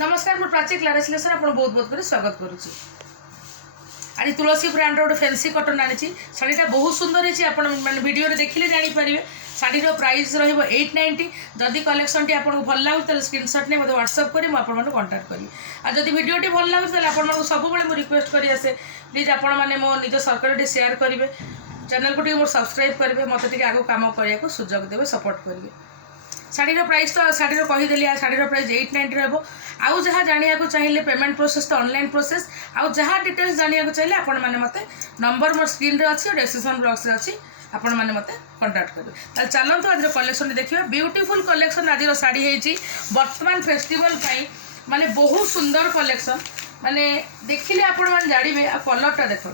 नमस्कार मैं Prachi Clara selection आप बहुत बहुत कर स्वागत करुच्ची। आज तुलसी ब्रांड गोटे फैंसी कटन आनी शाढ़ीटा बहुत सुंदर है मैंने वीडियो देखिले जानीपर शाढ़ी प्राइस रही जदि कलेक्शन टी आपको भल लगे स्क्रीनशॉट नहीं मतलब व्हाट्सअप करी मुझे कंटाक्ट करी और जब वीडियो भल लगे आपको सब रिक्वेस्ट करी आसे प्लीज आपण मैंने मो निज सर्कल शेयर करेंगे चैनल को मोर सब्सक्राइब करेंगे मत आगे कम करने को सुजोग देवे सपोर्ट करेंगे। शाढ़ीर प्राइस तो शाढ़ीर कहीदेली शाढ़ीर प्राइस 890 रहा। आउ जहाँ जाना चाहिए पेमेंट प्रोसेस तो ऑनलाइन प्रोसेस आउ जहाँ डिटेल्स जाना चाहिए आपण मैंने मत नंबर मोर स्क्रीन अच्छी डिस्क्रिप्शन बॉक्स अच्छी आपण मैंने मत कंटाक्ट करेंगे। चलते आज कलेक्शन देखिए ब्यूटीफुल कलेक्शन आज शाढ़ी है बर्तमान फेस्टिवल माने बहुत सुंदर कलेक्शन माने देखिले आपण मैंने जानवे आ कलरटा देखो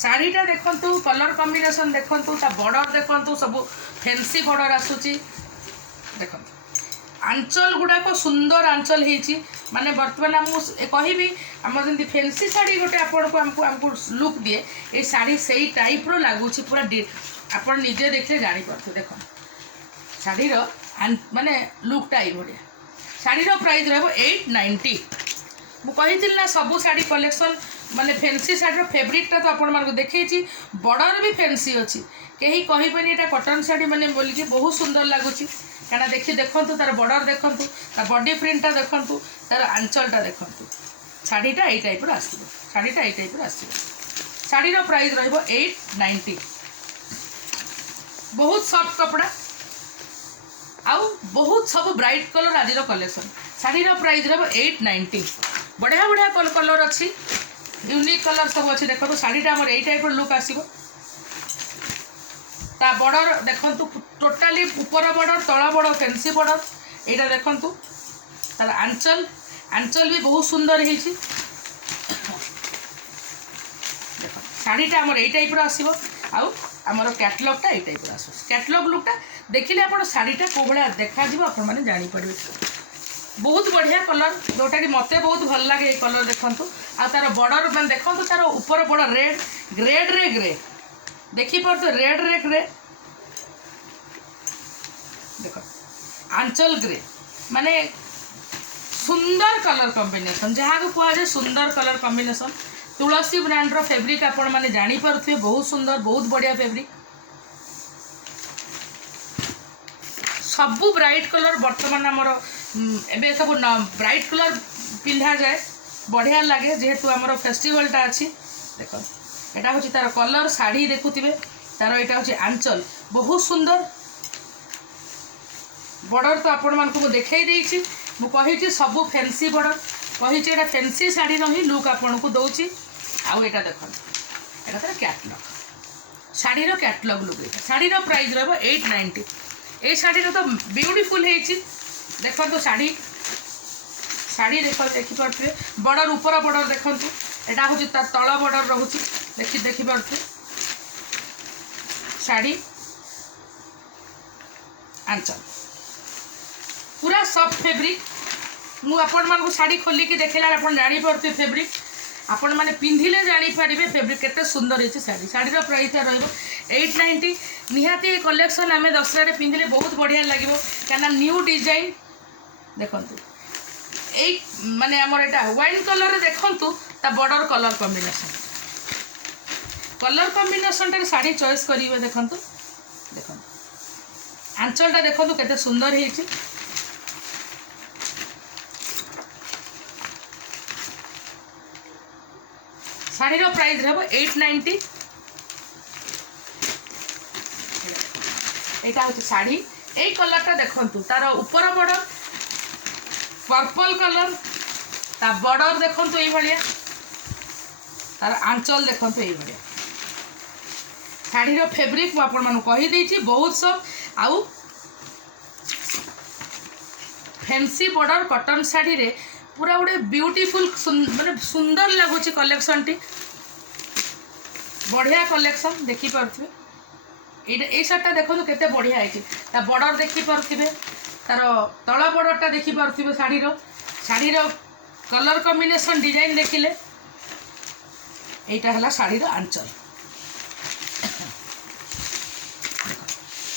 शाढ़ीटा देखु कलर कॉम्बिनेशन देखु बॉर्डर देखु सब फैंसी बॉर्डर आसूची देख आंचल गुड़ाक सुंदर आंचल होती माने बर्तमान कहि आम जमी फैंसी शाढ़ी गोटे आपको लुक दिए ये शाढ़ी से टाइप रो लगुच पूरा आप निजे देखिए जापर देख शाढ़ीर माने लुकटा ये शाढ़ीर प्राइस रही 890। मुझे ना सबू शाढ़ी कलेक्शन माने फैंसी शाढ़ीर फेब्रिकटा तो आपको देखी बॉर्डर भी फैंसी अच्छी कहीं कहीपनि ये कटन शाढ़ी मैंने बोलिकी बहुत सुंदर लगुच क्या देखिए देखु तार बॉर्डर देखु तार बॉडी प्रिंटा देखु तार आंचलटा देखु शाढ़ीटा यही टाइप आसो शाढ़ीटा यही टाइप आसो शाढ़ीर प्राइस रही 890। बहुत सॉफ्ट कपड़ा आउ बहुत सब ब्राइट कलर आज कलेक्शन शाढ़ीर प्राइस रही 890। बढ़िया बढ़िया कलर अच्छी यूनिक कलर सब अच्छी देखो शाढ़ीटा आम यही टाइप लुक आसो ता बॉर्डर देखु टोटाली ऊपर बॉर्डर तला बॉर्डर फैंसी बॉर्डर यहाँ देखु तार आंचल आंचल भी बहुत सुंदर है देख शाढ़ीटा आम यही टाइप आसो आमर कैटलॉगटा यही टाइप आस कैटलॉग लुकटा देखिले आप शाढ़ीटा कौ भाया देखा आपने जानीपर बहुत बढ़िया कलर जोटा कि मत बहुत भल लगे कलर देखु आ तार बॉर्डर मैं देखो तार ऊपर बॉर्डर रेड ग्रेड रे ग्रे देखिपार रेड रे ग्रे देख आंचल ग्रे माने सुंदर कलर कॉम्बिनेशन जहाँ को कहुए सुंदर कलर कॉम्बिनेशन तुलसी ब्रांड रो फैब्रिक आपण मैंने जानीपे बहुत सुंदर बहुत बढ़िया फैब्रिक सबू ब्राइट कलर बर्तमान आमर एबे सब ब्राइट कलर पिंधा जाए बढ़िया लगे जेहेतु आमर फेस्टिवलटा अच्छी देख यहाँ हूँ तार कलर शाढ़ी देखुवे तार यहाँ हूँ आंचल बहुत सुंदर बॉर्डर तो आपण मानक देखई देछि मुझे सबू फैंसी बॉर्डर कही फैंसी शाढ़ी ही लुक आपन को दौची आउ यहाँ देख यहाँ तार कैटलॉग शाढ़ीर कैटलॉग लुक ये शाढ़ीर प्राइस रही 890। ये शाढ़ीर तो ब्यूटीफुल है देखो तो शाढ़ी शाढ़ी देखिपे बॉर्डर ऊपर बॉर्डर देखु यहाँ हूँ तल बॉर्डर रोचे देखिपे शाढ़ी आंचल पूरा सॉफ्ट फैब्रिक मुझे शाढ़ी खोलिकी देखला आप जानीपे फैब्रिक आपण मैंने पिंधिले जानीपर फैब्रिक केते सुंदर है शाढ़ी शाढ़ीर प्राइस रही 890। निहाती कलेक्शन आम दशहरा पिंधिले बहुत बढ़िया लगे क्या न्यू डिजाइन देखु एक माने आमर यहाँ वाइन कलर देखु border colour combination sari choice करेंगे देखु देखु आंचलटा देखु केते सुंदर है शाढ़ीर प्राइस रही 890। यहाँ हूँ शाढ़ी यही कलरटा देखु तार ऊपर बॉर्डर पर्पल कलर ता बॉर्डर देखु ये तार आंचल देखु ये शाढ़ीर फैब्रिक मुझे कहीदे बहुत सब आउ फैंसी बॉर्डर कटन शाढ़ी रे पूरा गोटे ब्यूटीफुल माने सुंदर लगुच कलेक्शन टी बढ़िया कलेक्शन देखिपे ये शार्टा देखो केते बढ़िया है बॉर्डर देखिपे तार तल बॉर्डरटा देखिपे शाढ़ीर कलर कॉम्बिनेशन डिजाइन देखिले यहाँ है शाढ़ीर आंचल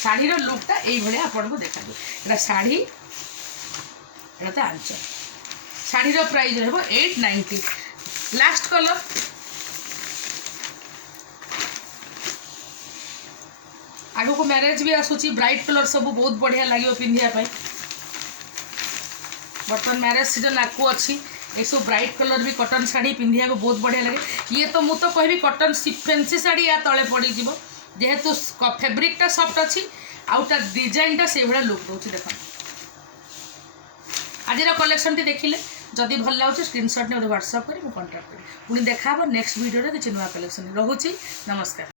शाढ़ीर लुकटा यही आपको देखा शाढ़ी এটা তো আনচল शाढ़ीर प्राइस रहिबो 890। लास्ट कलर आगु को मैरिज भी आसूची ब्राइट कलर सब बहुत बढ़िया लगे पिंधिया बर्तमान मैरिज सीजन आगू अच्छी ये सब ब्राइट कलर भी कॉटन शाढ़ी पिंधिया को बहुत बढ़िया लगे। ये तो मुझे तो कहबी कॉटन फैंसी शाढ़ी या तले पड़ जेहेतु फैब्रिकटा सॉफ्ट अच्छी आउटा डिजाइनटा से भाया लुक दूसरी देख आज कलेक्शन टी देखिले जदि भल लगे स्क्रीनशॉट ने व्हाट्सएप कर कंटाक्ट करी पुणी देखा नेक्स्ट वीडियो किसी नुआ कलेक्शन रोचे। नमस्कार।